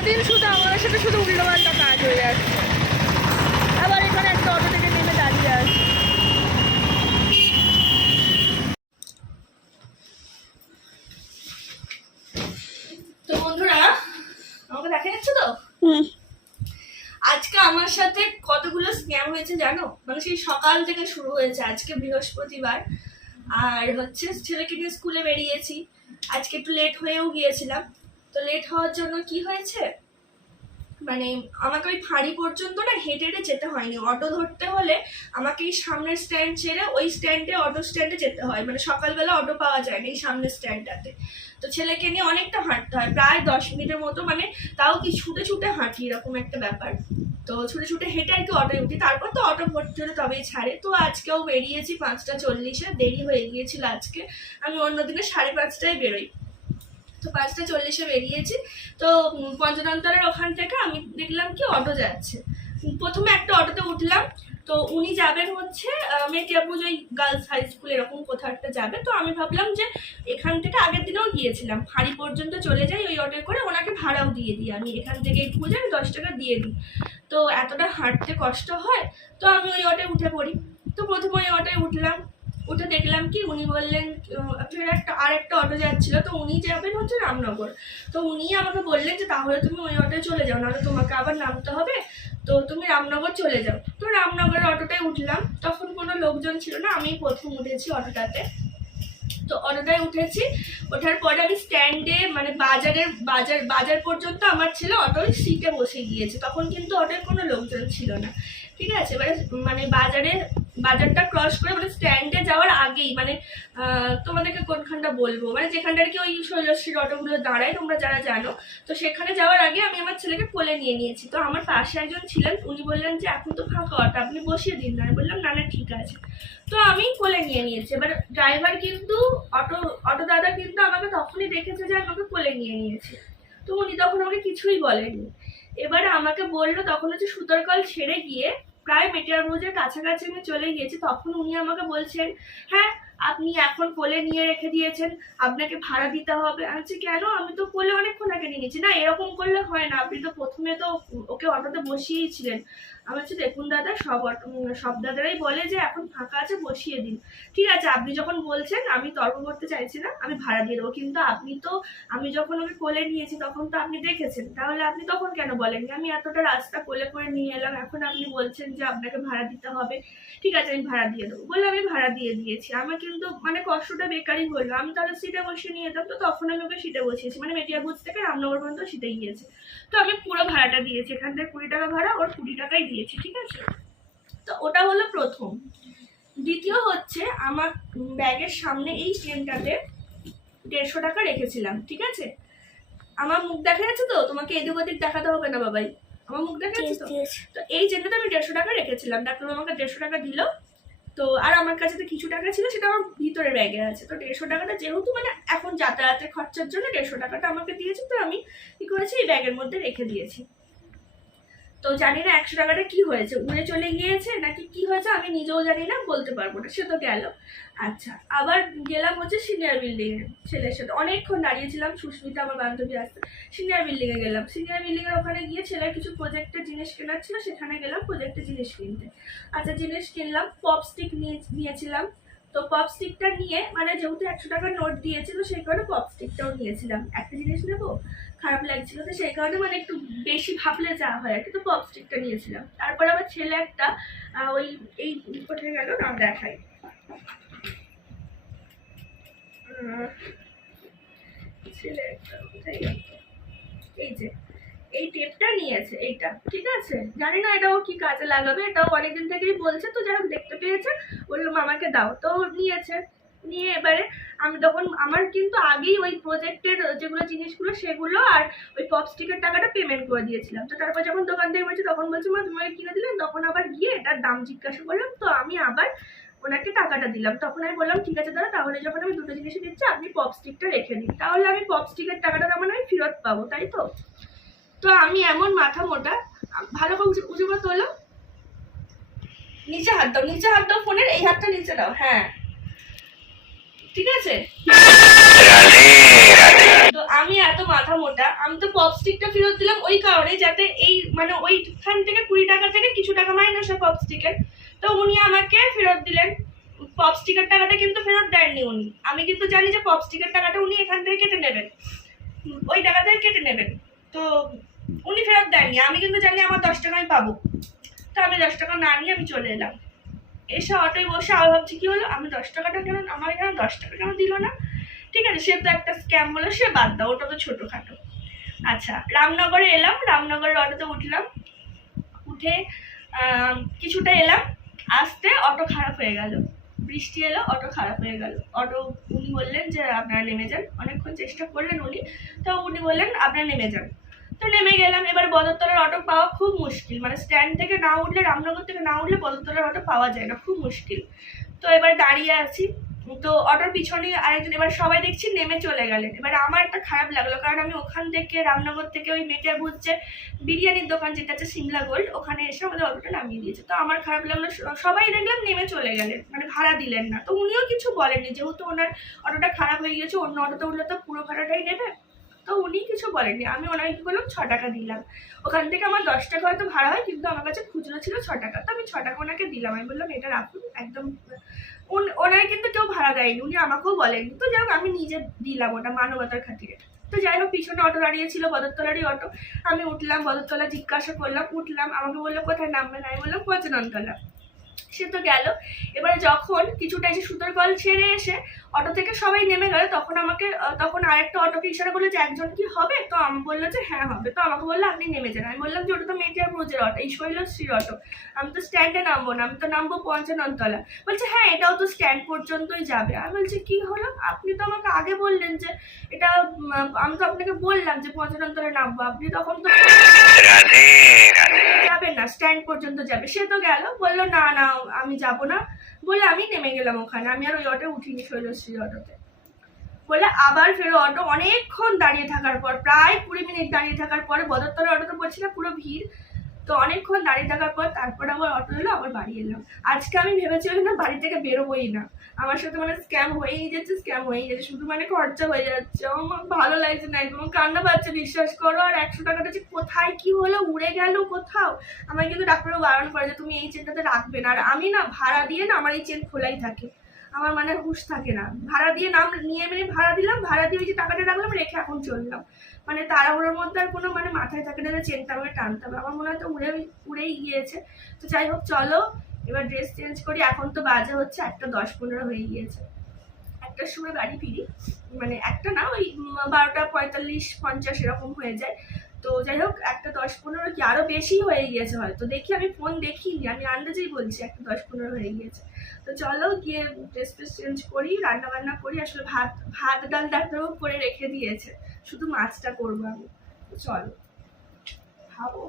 সারাদিন শুধু আমাদের সাথে শুধু উল্টোপাল্টা কাজ হয়ে যাচ্ছে। আবার এখানে একটা অটো থেকে নেমে দাঁড়িয়ে আছে। তো বন্ধুরা আমাকে দেখা যাচ্ছে তো? আজকে আমার সাথে কতগুলো স্ক্যাম হয়েছে জানো, মানে সেই সকাল থেকে শুরু হয়েছে। আজকে বৃহস্পতিবার, আর হচ্ছে ছেলেকে নিয়ে স্কুলে বেরিয়েছি। আজকে একটু লেট হয়েও গিয়েছিলাম। তো লেট হওয়ার জন্য কি হয়েছে, মানে আমাকে ওই ফাঁড়ি পর্যন্ত না হেঁটে হেঁটে যেতে হয়নি। অটো ধরতে হলে আমাকে এই সামনের স্ট্যান্ড ছেড়ে ওই স্ট্যান্ডে অটো স্ট্যান্ডে যেতে হয়, মানে সকালবেলা অটো পাওয়া যায় না এই সামনের স্ট্যান্ডটাতে। তো ছেলেকে নিয়ে অনেকটা হাঁটতে হয়, প্রায় 10 মিনিটের মতো, মানে তাও কি ছুটে ছুটে হাঁটি এরকম একটা ব্যাপার। তো ছুটে ছুটে হেঁটে আর কি অটোয় উঠি, তারপর তো অটো ভর্তি হলে তবেই ছাড়ে। তো আজকেও বেরিয়েছি 5টা 40-এ, দেরি হয়ে গিয়েছিল আজকে। আমি অন্যদিনে 5:30টায় বেরোই, তো 5টা 40-এ বেরিয়েছি। তো পঞ্চতন্ত্রের ওখান থেকে আমি দেখলাম কি অটো যাচ্ছে। প্রথমে একটা অটোতে উঠলাম, তো উনি যাবেন হচ্ছে মেটিয়াপুর ওই গার্লস হাই স্কুল এরকম কোথাও একটা যাবে। তো আমি ভাবলাম যে এখান থেকে আগের দিনেও গিয়েছিলাম, ফাঁড়ি পর্যন্ত চলে যাই ওই অটোয় করে, ওনাকে ভাড়াও দিয়ে দিই। আমি এখান থেকে একটু যাই, 10 টাকা দিয়ে দিই। তো এতটা হাঁটতে কষ্ট হয়, তো আমি ওই অটোয় উঠে পড়ি। তো প্রথমে ওই অটোয় উঠলাম, উঠে দেখলাম কি উনি বললেন আর একটা অটো যাচ্ছিল, তো উনি যাবেন হচ্ছে রামনগর। তো উনি আমাকে বললেন যে তাহলে তুমি ওই অটোয় চলে যাও, নাহলে তোমাকে আবার নামতে হবে, তো তুমি রামনগর চলে যাও। তো রামনগরের অটোটায় উঠলাম, তখন কোনো লোকজন ছিল না, আমি প্রথম উঠেছি অটোটাতে। তো অটোটায় উঠেছি, ওঠার পরে আমি স্ট্যান্ডে মানে বাজার পর্যন্ত আমার ছেলে অটোর সিটে বসে গিয়েছে। তখন কিন্তু অটোয় কোনো লোকজন ছিল না, ঠিক আছে। এবারে মানে বাজারটা ক্রস করে মানে স্ট্যান্ডে যাওয়ার আগেই, মানে তোমাদেরকে কোনখানটা বলবো, মানে যেখানটা আর কি ওই শৈলশ্রীর অটোগুলো দাঁড়ায়, তোমরা যারা জানো। তো সেখানে যাওয়ার আগে আমি আমার ছেলেকে কোলে নিয়ে নিয়েছি। তো আমার পাশে একজন ছিলেন, উনি বললেন যে এখন তো ফাঁকা অটো, আপনি বসিয়ে দিন না। আমি বললাম না না ঠিক আছে। তো আমি কোলে নিয়ে নিয়েছি। এবার ড্রাইভার কিন্তু অটো দাদা কিন্তু আমাকে তখনই দেখেছে যে আমাকে কোলে নিয়ে নিয়েছে, তো উনি তখন আমাকে কিছুই বলেনি। এবারে আমাকে বললো, তখন হচ্ছে সুতরকল ছেড়ে গিয়ে প্রায় মেটিয়ারগঞ্জের কাছাকাছি আমি চলে গিয়েছি। তখন উনি আমাকে বলছেন, হ্যাঁ আপনি এখন কোলে নিয়ে রেখে দিয়েছেন, আপনাকে ভাড়া দিতে হবে। আমি বলছি কেন, আমি তো কোলে অনেকক্ষণ আগে নিয়েছি। না এরকম করলে হয় না, আপনি তো প্রথমে তো ওকে অটোতে বসিয়েই ছিলেন। আমি বলছি দেখুন দাদা, সব দাদারাই বলে যে এখন ফাঁকা আছে বসিয়ে দিন। ঠিক আছে আপনি যখন বলছেন, আমি তর্ক করতে চাইছি না, আমি ভাড়া দিয়ে দেবো। কিন্তু আমি যখন ওকে কোলে নিয়েছি তখন তো আপনি দেখেছেন, তাহলে আপনি তখন কেন বলেননি? আমি এতটা রাস্তা কোলে করে নিয়ে এলাম, এখন আপনি বলছেন যে আপনাকে ভাড়া দিতে হবে। ঠিক আছে আমি ভাড়া দিয়ে দেবো বলে আমি ভাড়া দিয়ে দিয়েছি। আমার কিন্তু মানে কষ্টটা বেকারই হলো, আমি তাহলে সিটে বসিয়ে নিয়ে যেতাম। তো তখন আমি ওকে সিটে বসিয়েছি, মানে মেটিয়ারগঞ্জ থেকে রামনগর পর্যন্ত সিটে গিয়েছে। তো আমি পুরো ভাড়াটা দিয়েছি, এখান থেকে 20 টাকা ভাড়া, ওর 20 টাকাই দিয়েছি, ঠিক আছে। তো ওটা হলো প্রথম। দ্বিতীয় হচ্ছে আমার ব্যাগের সামনে এই চেনটাতে 150 টাকা রেখেছিলাম, ঠিক আছে। আমার মুখ দেখা যাচ্ছে তো, তোমাকে এদিক ওদিক দেখাতে হবে না বাবাই, আমার মুখ দেখা যাচ্ছে তো। তো এই চেনটাতে আমি 150 টাকা রেখেছিলাম, ডাক্তার আমাকে 150 টাকা দিল। তো আর আমার কাছে তো কিছু টাকা ছিল, সেটা আমার ভিতরে ব্যাগে আছে। তো 150 টাকাটা যেহেতু মানে এখন যাতায়াতের খরচার জন্য 150 টাকাটা আমাকে দিয়েছে, তো আমি কি করেছি এই ব্যাগের মধ্যে রেখে দিয়েছি। তো জানি না 100 টাকাটা কি হয়েছে, উড়ে চলে গিয়েছে নাকি কি হয়েছে আমি নিজেও জানি না, বলতে পারবো না, সে তো গেল। আচ্ছা আবার গেলাম হচ্ছে সিনিয়র বিল্ডিং এ, ছেলের সাথে অনেকক্ষণ দাঁড়িয়েছিলাম, সুস্মিতা আমার বান্ধবী আসতে। সিনিয়র বিল্ডিং এ গেলাম, সিনিয়র বিল্ডিং এর ওখানে গিয়ে ছেলের কিছু প্রজেক্টের জিনিস কেনার ছিল, সেখানে গেলাম প্রজেক্টের জিনিস কিনতে। আচ্ছা জিনিস কিনলাম, পপ স্টিক নিয়েছিলাম। তো পপ স্টিকটা নিয়ে মানে যেহেতু 100 টাকার নোট দিয়েছিল, সেই কারণে পপ স্টিকটাও নিয়েছিলাম। একটা জিনিস নেবো, খারাপ লাগছিল, তো সেই কারণে মানে একটু বেশি ভাবলে যা হয় আর কি, তো পপ স্টিকটা নিয়েছিলাম। তারপর আবার ছেলে একটা ওই এই কোথায় গেল না দেখাই, ছেলে একটা কোথায় গেল, এই যে এই টেপটা নিয়েছে, এইটা ঠিক আছে। জানি না এটাও কি কাজে লাগাবে, এটাও অনেকদিন থেকেই বলছে। তো যারা দেখতে পেয়েছে বললো মামাকে দাও, তো নিয়েছে। নিয়ে এবারে আমি তখন আমার কিন্তু আগেই ওই প্রজেক্টের যেগুলো জিনিসগুলো সেগুলো আর ওই পপস্টিকের টাকাটা পেমেন্ট করে দিয়েছিলাম। তো তারপর যখন দোকান থেকে বলছি তখন বলছি মা তোমাকে কিনে দিলেন, তখন আবার গিয়ে এটার দাম জিজ্ঞাসা করলাম। তো আমি আবার ওনাকে টাকাটা দিলাম। তখন আমি বললাম ঠিক আছে দাদা, তাহলে যখন আমি দুটো জিনিসই দিচ্ছি আপনি পপস্টিকটা রেখে দিন, তাহলে আমি পপস্টিকের টাকাটা মানে আমি ফেরত পাবো, তাই তো। তো আমি এমন মাথা মোটা, ভালো করে উঁচু করে তোলো, নিচে হাত দাও, নিচে হাত দাও, ফোনের এই হাতটা নিচে দাও, হ্যাঁ ঠিক আছে। তো আমি এত মাথা মোটা, আমি তো পপস্টিকটা ফেরত দিলাম ওই কারণে যাতে এই মানে ওইখান থেকে 20 টাকা থেকে কিছু টাকা মাইনাস হয় পপস্টিকের। তো উনি আমাকে ফেরত দিলেন, পপস্টিকের টাকাটা কিন্তু ফেরত দেননি উনি। আমি কিন্তু জানি যে পপস্টিকের টাকাটা উনি এখান থেকে কেটে নেবেন, ওই টাকা থেকে কেটে নেবেন, তো উনি ফেরত দেননি। আমি কিন্তু জানি আমার 10 টাকা আমি পাবো, তো আমি 10 টাকা না নিয়ে আমি চলে এলাম। এসে অটোয় বসে আমি ভাবছি কি হলো, আমি 10 টাকাটা কেন, আমার এখানে 10 টাকা কেন দিল না। ঠিক আছে, সে তো একটা স্ক্যাম বলে, সে বাদ দাও, ওটা তো ছোটোখাটো। আচ্ছা, রামনগরে এলাম, রামনগরের অটোতে উঠলাম, উঠে কিছুটা এলাম, আসতে অটো খারাপ হয়ে গেল, বৃষ্টি এলো, অটো খারাপ হয়ে গেল। অটো উনি বললেন যে আপনারা নেমে যান, অনেকক্ষণ চেষ্টা করলেন উনি, তো উনি বললেন আপনারা নেমে যান। তো নেমে গেলাম। এবার বদরতলার অটো পাওয়া খুব মুশকিল, মানে স্ট্যান্ড থেকে না উঠলে, রামনগর থেকে না উঠলে বদরতলার অটো পাওয়া যায় না, খুব মুশকিল। তো এবার দাঁড়িয়ে আছি, তো অটোর পিছনে আরেকজন, এবার সবাই দেখছি নেমে চলে গেলেন। এবার আমার একটা খারাপ লাগলো, কারণ আমি ওখান থেকে রামনগর থেকে ওই মেটিয়ারপুর যে বিরিয়ানির দোকান যেটা আছে সিমলা গোল্ড, ওখানে এসে আমাদের অটোটা নামিয়ে দিয়েছে। তো আমার খারাপ লাগলো, সবাই দেখলাম নেমে চলে গেলেন, মানে ভাড়া দিলেন না। তো উনিও কিছু বলেননি, যেহেতু ওনার অটোটা খারাপ হয়ে গিয়েছে, অন্য অটোতে উঠলে তো পুরো ভাড়াটাই নেবে, তো উনি কিছু বলেননি। আমি ওনাকে কি করলাম, 6 টাকা দিলাম। ওখান থেকে আমার 10 টাকা হয়তো ভাড়া হয়, কিন্তু আমার কাছে খুচরো ছিল 6 টাকা, তো আমি 6 টাকা ওনাকে দিলাম। আমি বললাম এটা রাখুন, একদম। ওনার কিন্তু কেউ ভাড়া দেয়নি, উনি আমাকেও বলেননি। তো যাই হোক, আমি নিজে দিলাম ওটা মানবতার খাতিরে। তো যাই হোক, পিছনে অটো দাঁড়িয়েছিল, বদরতলারই অটো। আমি উঠলাম, বদরতলা জিজ্ঞাসা করলাম, উঠলাম, আমাকে বললো কোথায় নামবেন, আমি বললাম পঞ্চাননতলা। সে তো গেল। এবারে যখন কিছুটা এসে সুতোরকল ছেড়ে এসে অটো থেকে সবাই নেমে গেল, তখন আরেকটা অটোকে ইশারা করলো যে একজন কি হবে, তো আমি বললো যে হ্যাঁ হবে। তো আমাকে বললো আপনি নেমে যান। আমি বললাম যে ওটা তো মেটিয়ারপুরের অটো, এই শৈলশ্রীর অটো, আমি তো স্ট্যান্ডে নামবো না, আমি তো নামবো পঞ্চাননতলা। বলছে হ্যাঁ এটাও তো স্ট্যান্ড পর্যন্তই যাবে। আমি বলছি কি হলো, আপনি তো আমাকে আগে বললেন যে এটা, আমি তো আপনাকে বললাম যে পঞ্চাননতলায় নামবো, আপনি তখন তো যাবেন না, স্ট্যান্ড পর্যন্ত যাবে। সে তো গেল, বললো না না আমি যাব না বলে আমি নেমে গেলাম ওখানে। আমি আর ওই অটো উঠিনি, শৈলশ্রী অটোতে। বলে আবার ফেরো অটো, অনেকক্ষণ দাঁড়িয়ে থাকার পর, প্রায় 20 মিনিট দাঁড়িয়ে থাকার পরে, বদরতলা অটোতে বলছি না পুরো ভিড়, তো অনেকক্ষণ দাঁড়িয়ে থাকার পর তারপর আবার অটো এলো, আবার বাড়ি এলাম। আজকে আমি ভেবেছিলাম না বাড়ি থেকে বেরোবোই না, আমার সাথে মানে স্ক্যাম হয়েই যাচ্ছে, শুধু মানে খরচা হয়ে যাচ্ছে। আমার ভালো লাগছে না, একদম কান্না পাচ্ছে, বিশ্বাস করো। আর 100 টাকাটা যে কোথায় কি হলো, উড়ে গেল কোথাও। আমার কিন্তু ডাক্তারও বারণ করে যে তুমি এই চেনটাতে রাখবে না। আর আমি না ভাড়া দিয়ে না, আমার এই চেন খোলাই থাকে, আমার মানে হুঁশ থাকে না। ভাড়া দিয়ে নাম নিয়ে এমনি ভাড়া দিলাম, ভাড়া দিয়ে ওই যে টাকাটা রাখলাম, রেখে এখন চললাম। মানে তাড়াহুড়োর মধ্যে আর কোনো মানে মাথায় থাকে না যে চেনটা আমাকে টানতে হবে। আমার মনে হয় তো উড়েই গিয়েছে। তো যাই হোক, চলো এবার ড্রেস চেঞ্জ করি। এখন তো বাজে হচ্ছে 1:10-15 হয়ে গিয়েছে, 1টার সময় বাড়ি ফিরি, মানে 1টা না, ওই 12:45-50 এরকম হয়ে যায়। তো যাই হোক, 1:10-15 কি আরো বেশি হয়ে গিয়েছে হয়তো, দেখি আমি ফোন দেখিনি, আমি আন্দাজেই বলছি 1:10-15 হয়ে গিয়েছে। তো চলো গিয়ে ড্রেস চেঞ্জ করি, রান্না বান্না করি। আসলে ভাত ডাল ডাক্তারবাবু করে রেখে দিয়েছে, শুধু মাছটা করবো আমি। তো চলো খাবো।